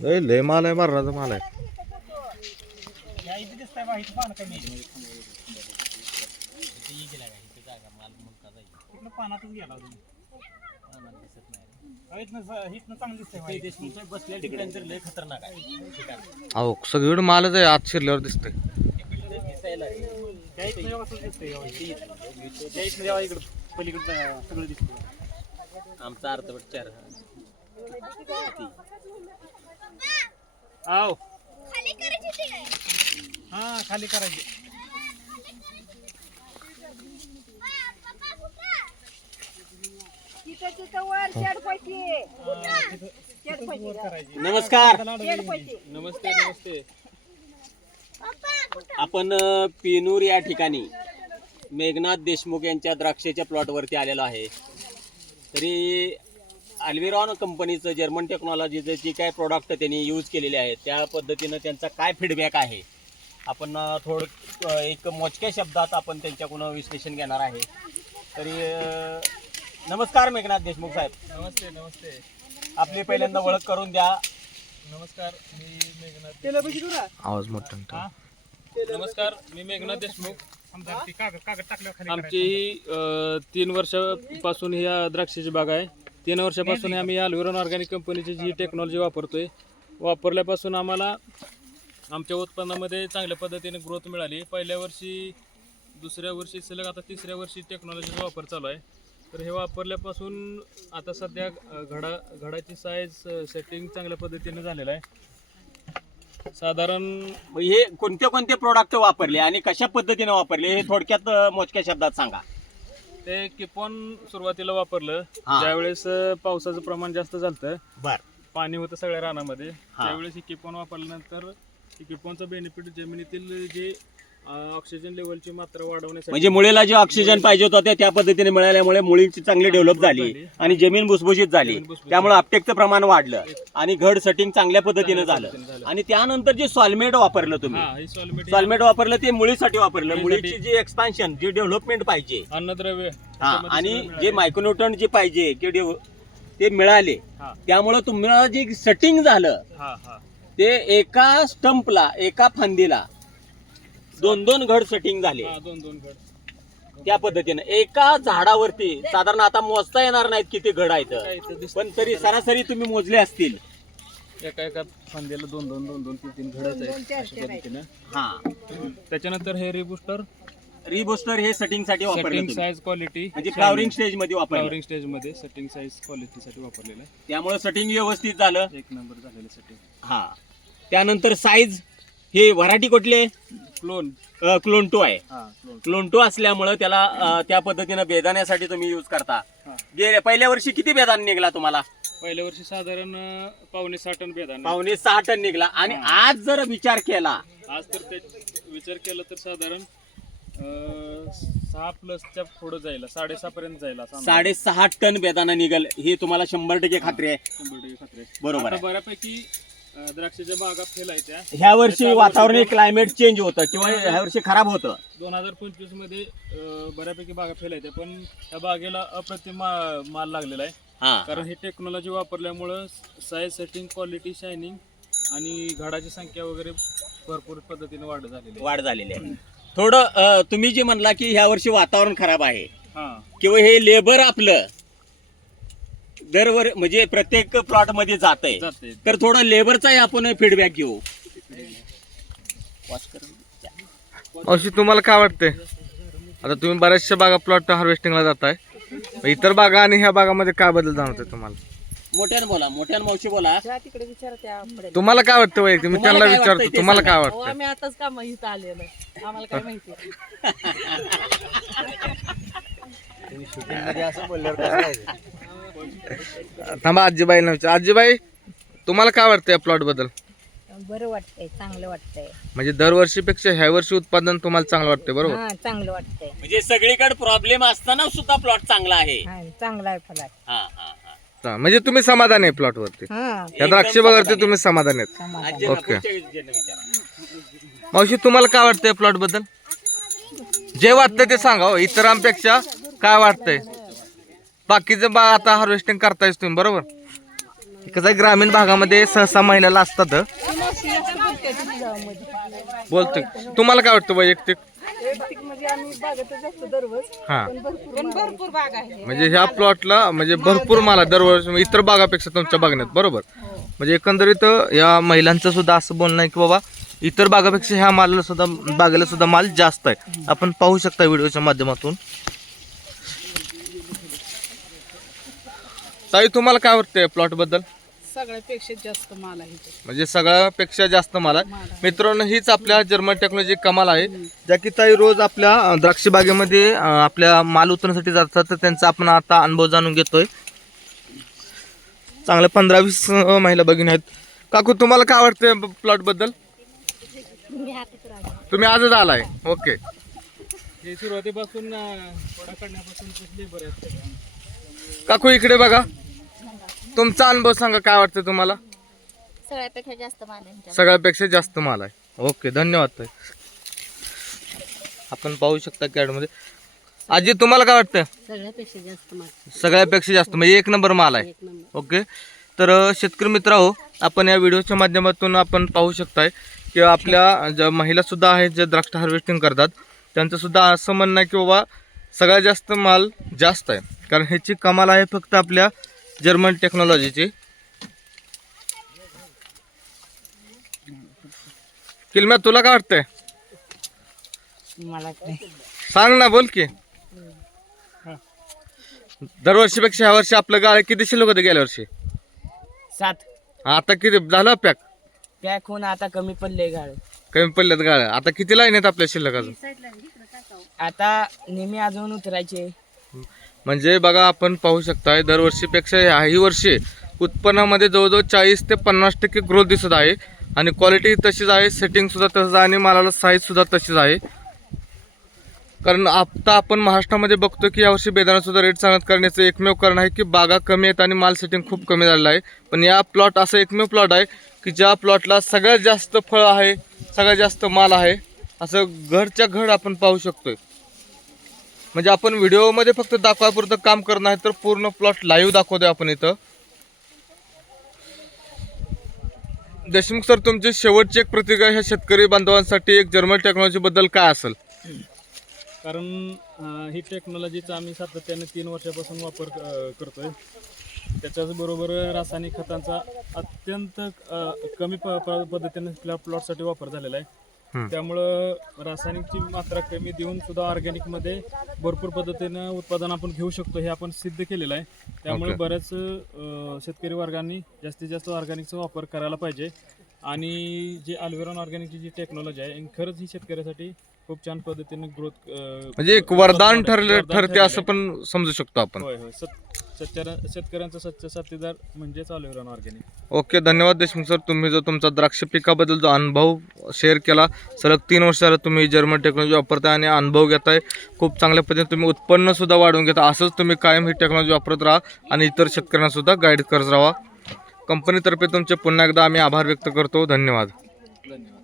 लय लय माल आहे मारण्याचा माल आहे. अहो, सगळीकडे मालच आहे आत शिरल्यावर दिसतंय. इकडं पलीकडचं सगळं दिसतंय आमचा अर्धवट चार आव हा खाली करायची तिथं तिथं वर शेड नमस्कार. शेड नमस्ते नमस्ते. आपण अ, पेनूर या ठिकाणी मेघनाथ देशमुख यांच्या द्राक्षाच्या प्लॉटवरती आलेलो आहे. तरी अल्विरॉन कंपनीचं जर्मन टेक्नॉलॉजीचं जे काय प्रोडक्ट त्यांनी यूज केलेले आहेत त्या पद्धतीनं त्यांचा काय फीडबॅक आहे? आपण थोडं एक मोजक्या शब्दात आपण त्यांच्याकडून विश्लेषण घेणार आहे. तरी नमस्कार मेघनाथ देशमुख साहेब. नमस्ते नमस्ते. आपली पहिल्यांदा ओळख करून द्या. नमस्कार मी मेघनाथ आवाज मोठा? नमस्कार मी मेघनाथ देशमुख. आमची ही तीन वर्षापासून ह्या द्राक्षाची बाग आहे. तीन वर्षापासून आम्ही अल्विरॉन ऑर्गॅनिक कंपनीची जी टेक्नॉलॉजी वापरतोय वापरल्यापासून आम्हाला आमच्या उत्पन्नामध्ये चांगल्या पद्धतीने ग्रोथ मिळाली. पहिल्या वर्षी दुसऱ्या वर्षी सलग आता तिसऱ्या वर्षी टेक्नॉलॉजीचा वापर चालू आहे. तर हे वापरल्यापासून आता सध्या घडा घडाची साईज सेटिंग चांगल्या पद्धतीने झालेलं आहे. साधारण हे कोणते कोणते प्रोडक्ट वापरले आणि कशा पद्धतीने वापरले हे थोडक्यात मोजक्या शब्दात सांगा. ते किपॉन सुरुवातीला वापरलं हा. ज्यावेळेस अ, पावसाचं प्रमाण जास्त झालं बर पाणी होतं सगळ्या रानामध्ये हा. त्यावेळेस ही किपॉन वापरल्यानंतर किपॉनचा बेनिफिट जमिनीतील जे ऑक्सिजन लेवलची मात्रा वाढवण्यासाठी म्हणजे मुळीला जे ऑक्सिजन पाहिजे होतं ते त्या पद्धतीने मिळाल्यामुळे मुळींची चांगली डेव्हलप झाली आणि जमीन भुसभुशीत झाली. त्यामुळे अपटेकचं प्रमाण वाढलं आणि घड सेटिंग चांगल्या पद्धतीने झालं. आणि त्यानंतर जे सॉल्मेट वापरलं तुम्ही सॉल्मेट सॉल्मेट वापरलं ते मुळीसाठी वापरलं. मुळीची जी एक्सपान्शन जी डेव्हलपमेंट पाहिजे. अन्नद्रव्य हा आणि जे. मायक्रोन्यूटन जे पाहिजे की ते मिळाले त्यामुळं तुम्हाला जे सेटिंग झालं ते एका स्टंपला एका फांदीला दोन दोन घड सेटिंग झाले. हा दोन दोन गड त्या पद्धतीनं. एका झाडावरती साधारण आता मोजता येणार नाहीत किती घड आहेत. काय इथं दिसतं पण तरी सरासरी तुम्ही मोजले असतील. एका एका फांद्याला दोन दोन दोन दोन तीन तीन घडच आहेत. अशा पद्धतीनं. हा. त्याच्यानंतर हे रिबुस्टर रिबोस्टर हे सेटिंगसाठी वापरलं सेटिंग तुम्ही. साईज क्वालिटी म्हणजे फ्लावरिंग स्टेजमध्ये वापरलं. फ्लॉवरिंग स्टेजमध्ये सेटिंग साईज क्वालिटीसाठी वापरलेलं आहे. त्यामुळे सेटिंग व्यवस्थित झालं. एक नंबर झालेलं सेटिंग हा. त्यानंतर साईज हे व्हरायटी कुठले क्लोन. क्लोंटो आहे. क्लोन. क्लोंटो असल्यामुळं त्याला अ, त्या पद्धतीनं बेदाण्यासाठी तुम्ही यूज करता. गेल्या पहिल्या वर्षी किती बेदान निघला तुम्हाला? पहिल्या वर्षी साधारण अं, पावणे सहा टन बेदाणे पावणे सहा टन निघला. आणि आज जर विचार केला. आज तर ते विचार केला तर साधारण अं, सहा प्लसच्या पुढे जायला साडेसहा पर्यंत जायला असं अंदाज. साडेसहा टन बेदाना निघल हे तुम्हाला शंभर टक्के खात्री आहे. शंभर टक्के खात्री आहे. बरोबर आता आहे. बऱ्यापैकी द्राक्षाच्या बागा फेल आहेत त्या. ह्या वर्षी वातावरण क्लायमेट चेंज होतं किंवा ह्या वर्षी खराब होतं. दोन हजार पंचवीसमध्ये अं, बऱ्यापैकी बागा फेल आहेत पण त्या बागेला अप्रतिम मा- माल लागलेला आहे. हा. कारण ही टेक्नॉलॉजी वापरल्यामुळं साईज सेटिंग क्वालिटी शायनिंग आणि घडाची संख्या वगैरे भरपूर पद्धतीने वाढ झालेली आहे. वाढ झालेली आहे. थोडं अ, तुम्ही जे म्हणला की ह्या वर्षी वातावरण खराब आहे. हा. किंवा हे लेबर आपलं दरवर म्हणजे प्रत्येक प्लॉटमध्ये जात आहे तर थोडं लेबरचाही आपण फीडबॅक घेऊ. अशी तुम्हाला काय वाटतंय? आता तुम्ही बऱ्याचशा बागा प्लॉट हार्वेस्टिंगला जाताय. इतर बागा आणि ह्या बागामध्ये काय बदल जाणवतोय तुम्हाला? मोठ्यानं बोला मोठ्यानं मावशी बोला. तिकडे विचारत्या पुढे. तुम्हाला काय वाटतं वैयक्तिक? मी तुम्हाला त्यांना विचारतो तुम्हाला काय अहो, वाटतं? आम्ही आताच का माहीत आलेलं? आम्हाला काय माहिती? थांबा आजीबाईला विचार. आजीबाई तुम्हाला काय वाटतं या प्लॉटबद्दल? बरं वाटतंय चांगलं वाटतंय. म्हणजे दरवर्षीपेक्षा ह्या वर्षी उत्पादन तुम्हाला चांगलं वाटतंय बरोबर? हा चांगलं वाटतंय. म्हणजे सगळीकडे प्रॉब्लेम असताना सुद्धा प्लॉट चांगला आहे. हा चांगला आहे फलाट हा हा हा. हा, म्हणजे तुम्ही समाधान आहे प्लॉट वरती. हा. या द्राक्ष तुम्ही समाधान आहेत. समाधान. ओके. पुढच्या विचारांना विचारा. मावशी तुम्हाला काय वाटतंय प्लॉटबद्दल? जे वाटतं ते सांगा हो इतरांपेक्षा काय वाटतंय? बाकीचं बा आता हार्वेस्टिंग करतायच तुम्ही बरोबर? कसं आहे ग्रामीण भागामध्ये सहसा महिलाला असतात बोलतोय. तुम्हाला काय वाटतं वैयक्तिक? हा. भरपूर बाग आहे. म्हणजे ह्या प्लॉटला म्हणजे भरपूर माल आहे दरवर्षी इतर बागापेक्षा तुमच्या बघण्यात बरोबर? म्हणजे एकंदरीत या महिलांचं सुद्धा असं बोलणं आहे की बाबा इतर बागापेक्षा ह्या मालाला सुद्धा बागेला सुद्धा माल जास्त आहे. आपण पाहू शकता व्हिडिओच्या माध्यमातून. ताई तुम्हाला काय वाटतंय प्लॉटबद्दल? सगळ्यापेक्षा जास्त माल आहे इथे. म्हणजे सगळ्यापेक्षा जास्त माल आहे. मित्रांनो हीच आपल्या जर्मन टेक्नॉलॉजी कमाल आहे. ज्या की ताई रोज आपल्या अं, द्राक्ष बागेमध्ये अं, आपल्या माल उतरण्यासाठी जातात तर त्यांचा आपण आता अनुभव जाणून घेतोय. चांगल्या पंधरा वीस अं, महिला भगिनी आहेत. काकू तुम्हाला काय वाटतंय प्लॉटबद्दल? तुम्ही आजच आलाय. ओके. हे सुरुवातीपासून अं, फळं काढण्यापासून लेबर आहेत? काकू इकडे बघा. तुमचा अनुभव सांगा काय वाटतं तुम्हाला? सगळ्यापेक्षा जास्त माल आहे. सगळ्यापेक्षा जास्त माल आहे. ओके धन्यवाद ताई. आपण पाहू शकता कॅडमध्ये आजी तुम्हाला काय वाटतं? सगळ्यापेक्षा जास्त माल. सगळ्यापेक्षा जास्त म्हणजे एक नंबर माल आहे. ओके तर अ, शेतकरी मित्र हो आपण या व्हिडिओच्या माध्यमातून आपण पाहू शकताय की आपल्या ज्या महिला सुद्धा आहेत जे द्राक्ष हार्वेस्टिंग करतात त्यांचं सुद्धा असं म्हणणं आहे की बाबा सगळ्यात जास्त माल जास्त आहे. कारण ह्याची कमाल आहे फक्त आपल्या जर्मन टेक्नॉलॉजीची. किलम्या तुला काय वाटतंय? मला सांग ना बोल की. दरवर्षीपेक्षा ह्या वर्षी आपलं गाळ किती शिल्लक होते गेल्या वर्षी? सात. आता किती? झालं पॅक? पॅक होऊन आता कमी पडले गाळ. कमी पडल्यात गाळ्या आता किती लाईन आहेत आपल्या शिल्लक अजून? आता नेहमी अजून उतरायचे. म्हणजे बघा आपण पाहू शकताय दरवर्षीपेक्षा ह्याही वर्षी उत्पन्नामध्ये जवळजवळ चाळीस ते पन्नास टक्के ग्रोथ दिसत आहे. आणि क्वालिटी तशीच आहे सेटिंगसुद्धा तसंच आहे आणि मालाला साईजसुद्धा तशीच आहे. कारण आत्ता आपण महाराष्ट्रामध्ये बघतो की यावर्षी बेदानासुद्धा रेट सांगत करण्याचं एकमेव कारण आहे की बागा कमी आहेत आणि माल सेटिंग खूप कमी झालेलं आहे. पण या प्लॉट असं एकमेव प्लॉट आहे की ज्या प्लॉटला सगळ्यात जास्त फळ आहे सगळ्यात जास्त माल आहे असं घरच्या घर आपण पाहू शकतोय. म्हणजे आपण व्हिडिओमध्ये फक्त दाखवापुरतं काम करणार आहे तर पूर्ण प्लॉट लाईव्ह दाखवतोय आपण इथं. देशमुख सर तुमची शेवटची एक प्रतिक्रिया ह्या शेतकरी बांधवांसाठी एक जर्मन टेक्नॉलॉजी बद्दल काय असेल? कारण ही टेक्नॉलॉजीचा आम्ही सातत्याने तीन वर्षापासून वापर अं, करतोय. त्याच्याचबरोबर रासायनिक खतांचा अत्यंत कमी प- पद्धतीने आपल्या प्लॉटसाठी वापर झालेला आहे. त्यामुळं रासायनिकची मात्रा कमी देऊन सुद्धा ऑर्गॅनिकमध्ये भरपूर पद्धतीनं उत्पादन आपण घेऊ शकतो हे आपण सिद्ध केलेलं आहे. त्यामुळे. बऱ्याच अं, शेतकरी वर्गांनी जास्तीत जास्त ऑर्गॅनिकचा वापर करायला पाहिजे. आणि जी अल्वेरॉन ऑर्गॅनिकची जी टेक्नॉलॉजी आहे खरंच ही शेतकऱ्यासाठी खूप छान पद्धतीने ग्रोथ म्हणजे एक वरदान ठरले ठरते असं पण समजू शकतो आपण. होय होय. सत शेतकऱ्या शेतकऱ्यांचा सच्च साथीदार म्हणजेच अल्वेरॉन ऑर्गॅनिक ओके धन्यवाद देशमुख सर. तुम्ही जो तुमचा द्राक्ष पिकाबद्दल जो अनुभव शेअर केला सलग तीन वर्ष झालं तुम्ही जर्मन टेक्नॉलॉजी वापरताय आणि अनुभव घेताय. खूप चांगल्या पद्धतीने तुम्ही उत्पन्न सुद्धा वाढवून घेता. असंच तुम्ही कायम ही टेक्नॉलॉजी वापरत राहा आणि इतर शेतकऱ्यांना सुद्धा गाईड करत राहा. कंपनीतर्फे तुमचे पुन्हा एकदा आम्ही आभार व्यक्त करतो. धन्यवाद. धन्यवाद.